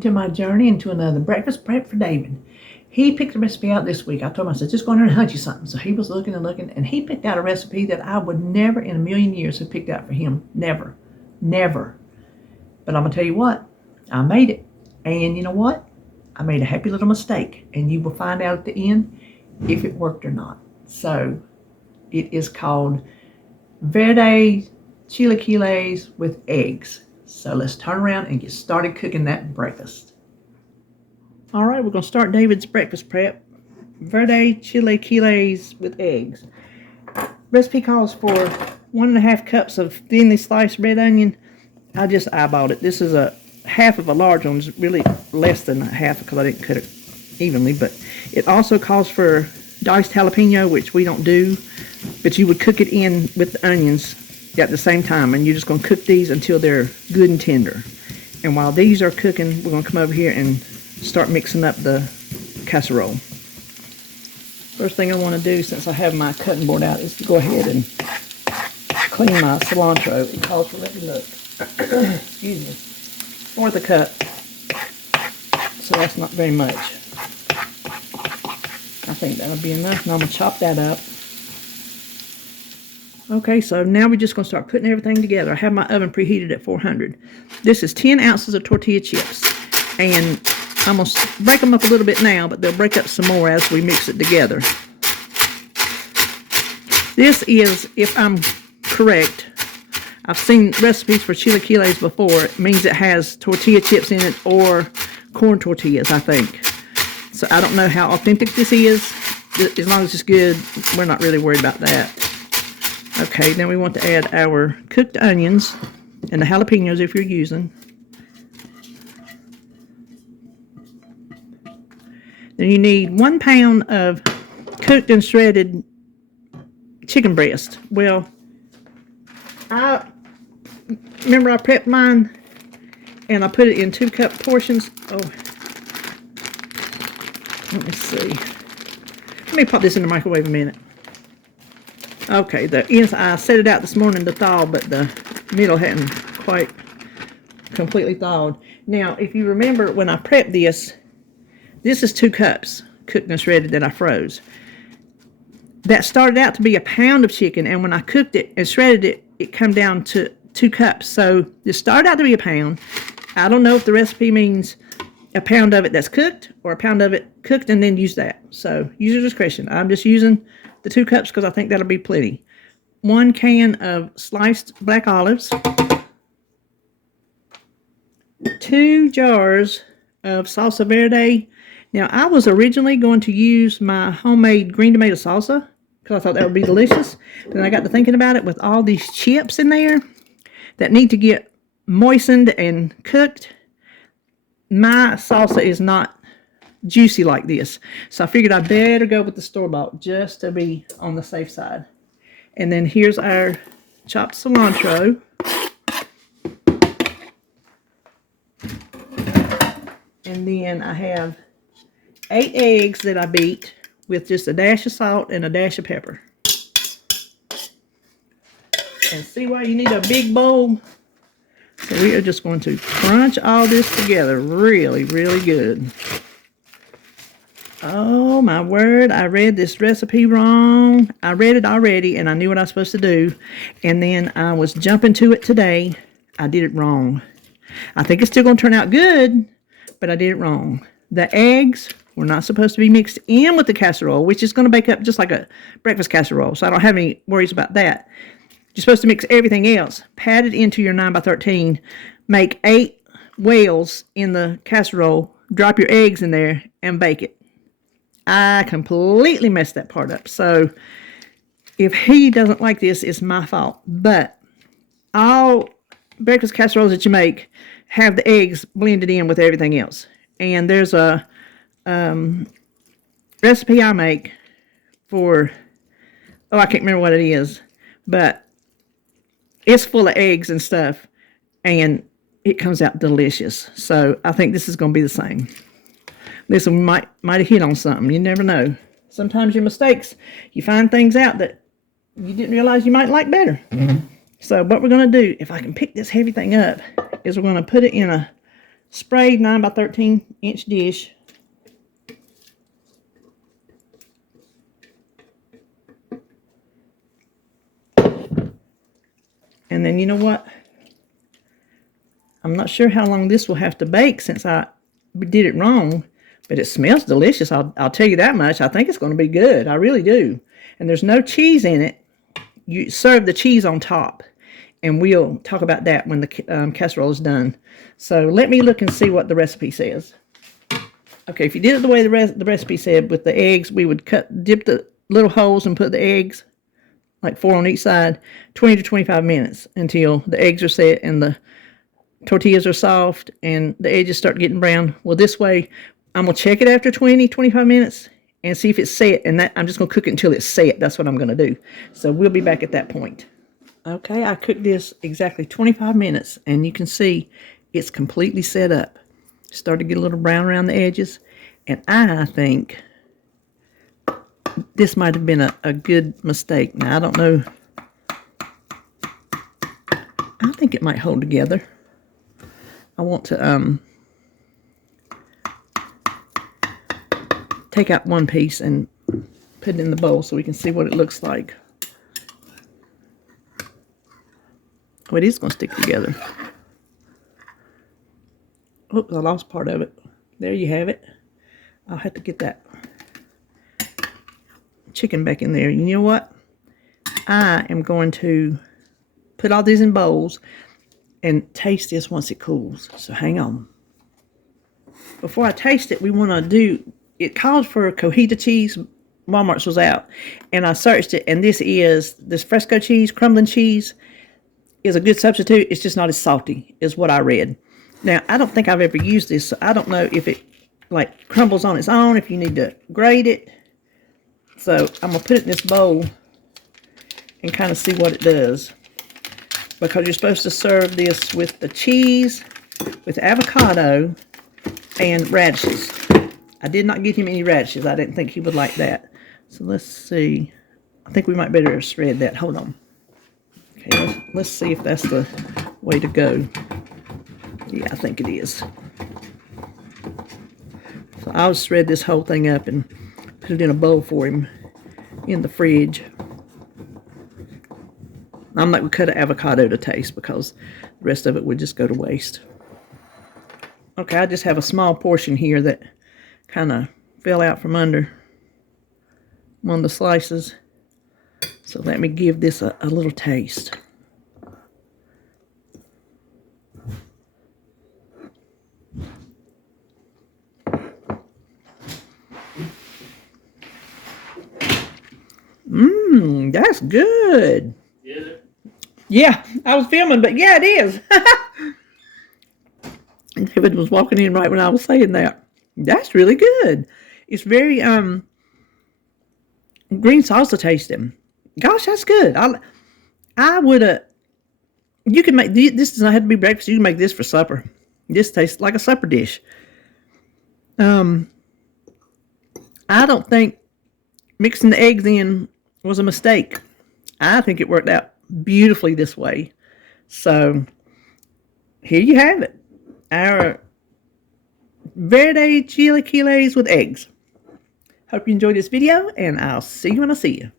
welcome to my journey into another breakfast prep for David. He picked the recipe out this week. I told him, I said, just go in there and hunt you something. So he was looking and looking, and he picked out a recipe that I would never in a million years have picked out for him. Never. Never. But I'm going to tell you what, I made it. And you know what? I made a happy little mistake, and you will find out at the end if it worked or not. So it is called Verde Chilaquiles with eggs. So let's turn around and get started cooking that breakfast. All right, we're going to start David's breakfast prep. Verde Chilaquiles with eggs. Recipe calls for 1.5 cups of thinly sliced red onion. I just eyeballed it. This is a half of a large one. It's really less than a half because I didn't cut it evenly. But it also calls for diced jalapeno, which we don't do. But you would cook it in with the onions at the same time, and you're just going to cook these until they're good and tender. And while these are cooking, we're going to come over here and start mixing up the casserole. First thing I want to do, since I have my cutting board out, is to go ahead and clean my cilantro. It calls for, let me look, excuse me, 1/4 cup. So that's not very much. I think that'll be enough, and I'm going to chop that up. Okay, so now we're just going to start putting everything together. I have my oven preheated at 400. This is 10 ounces of tortilla chips. And I'm going to break them up a little bit now, but they'll break up some more as we mix it together. This is, if I'm correct, I've seen recipes for chilaquiles before. It means it has tortilla chips in it or corn tortillas, I think. So I don't know how authentic this is. As long as it's good, we're not really worried about that. Okay, then we want to add our cooked onions and the jalapenos if you're using. Then you need 1 pound of cooked and shredded chicken breast. Well, I remember I prepped mine and I put it in 2-cup portions. Oh, let me see. Let me pop this in the microwave a minute. Okay, I set it out this morning to thaw, but the middle hadn't quite completely thawed. Now, if you remember when I prepped this, this is 2 cups cooked and shredded that I froze. That started out to be 1 pound of chicken, and when I cooked it and shredded it, it came down to 2 cups. So this started out to be 1 pound. I don't know if the recipe means 1 pound of it that's cooked or 1 pound of it cooked and then use that. So use your discretion. I'm just using the 2 cups because I think that'll be plenty. 1 can of sliced black olives. 2 jars of salsa verde. Now, I was originally going to use my homemade green tomato salsa because I thought that would be delicious. Then I got to thinking about it with all these chips in there that need to get moistened and cooked. My salsa is not juicy like this. So I figured I better go with the store-bought just to be on the safe side. And then here's our chopped cilantro. And then I have 8 eggs that I beat with just a dash of salt and a dash of pepper. And see why you need a big bowl? So we are just going to crunch all this together really, really good. Oh my word, I read this recipe wrong. I read it already and I knew what I was supposed to do. And then I was jumping to it today. I did it wrong. I think it's still going to turn out good, but I did it wrong. The eggs were not supposed to be mixed in with the casserole, which is going to bake up just like a breakfast casserole. So I don't have any worries about that. You're supposed to mix everything else. Pat it into your 9x13. Make 8 wells in the casserole. Drop your eggs in there and bake it. I completely messed that part up. So if he doesn't like this, it's my fault. But all breakfast casseroles that you make have the eggs blended in with everything else. And there's a recipe I make for, I can't remember what it is, but it's full of eggs and stuff, and it comes out delicious. So I think this is going to be the same. Listen, we might have hit on something. You never know. Sometimes your mistakes, you find things out that you didn't realize you might like better. Mm-hmm. So what we're going to do, if I can pick this heavy thing up, is we're going to put it in a sprayed 9 by 13 inch dish. And then you know what? I'm not sure how long this will have to bake since I did it wrong, but it smells delicious. I'll tell you that much. I think it's going to be good. I really do. And there's no cheese in it. You serve the cheese on top, and we'll talk about that when the casserole is done. So let me look and see what the recipe says. Okay, if you did it the way the recipe said with the eggs, we would dip the little holes and put the eggs, like 4 on each side, 20 to 25 minutes until the eggs are set and the tortillas are soft and the edges start getting brown. Well, this way, I'm going to check it after 20, 25 minutes and see if it's set. And that I'm just going to cook it until it's set. That's what I'm going to do. So we'll be back at that point. Okay, I cooked this exactly 25 minutes, and you can see it's completely set up. Started to get a little brown around the edges, and I think this might have been a good mistake. Now, I don't know. I think it might hold together. I want to take out one piece and put it in the bowl so we can see what it looks like. Oh, it is going to stick together. Oops, I lost part of it. There you have it. I'll have to get that chicken back in there. You know what? I am going to put all these in bowls and taste this once it cools. So hang on. Before I taste it, we want to do, it calls for cojita cheese. Walmart's was out. And I searched it, and this Fresco cheese, crumbling cheese, is a good substitute. It's just not as salty, is what I read. Now, I don't think I've ever used this, so I don't know if it like crumbles on its own, if you need to grate it. So I'm going to put it in this bowl and kind of see what it does. Because you're supposed to serve this with the cheese, with avocado, and radishes. I did not get him any radishes. I didn't think he would like that. So let's see. I think we might better shred that. Hold on. Okay, let's see if that's the way to go. Yeah, I think it is. So I'll shred this whole thing up and put it in a bowl for him in the fridge. I'm not going to cut an avocado to taste because the rest of it would just go to waste. Okay, I just have a small portion here that kind of fell out from under one of the slices. So let me give this a little taste. That's good. Is it? Yeah, I was filming, but yeah, it is. And David was walking in right when I was saying that. That's really good. It's very green salsa tasting. Gosh, that's good. I would you can make this does not have to be breakfast. You can make this for supper. This tastes like a supper dish. I don't think mixing the eggs in was a mistake. I think it worked out beautifully this way. So here you have it. Our Verde Chilaquiles with eggs. Hope you enjoyed this video, and I'll see you when I see you.